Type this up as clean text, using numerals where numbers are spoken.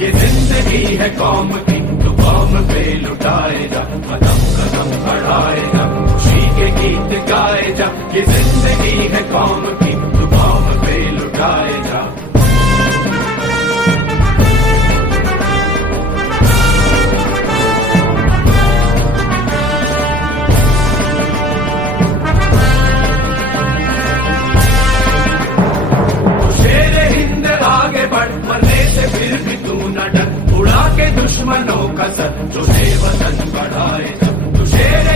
ये जिंदगी है कौम की तो कौम पे लुटाए जा, कदम कदम बढ़ाए जा, खुशी के गीत गाए जा। ये जिंदगी है कौम की तो कौम पे लुटाए जा। फिर भी तू न डर, उड़ा के दुश्मनों का सर, जो वतन बढ़ाए जा। तू शेर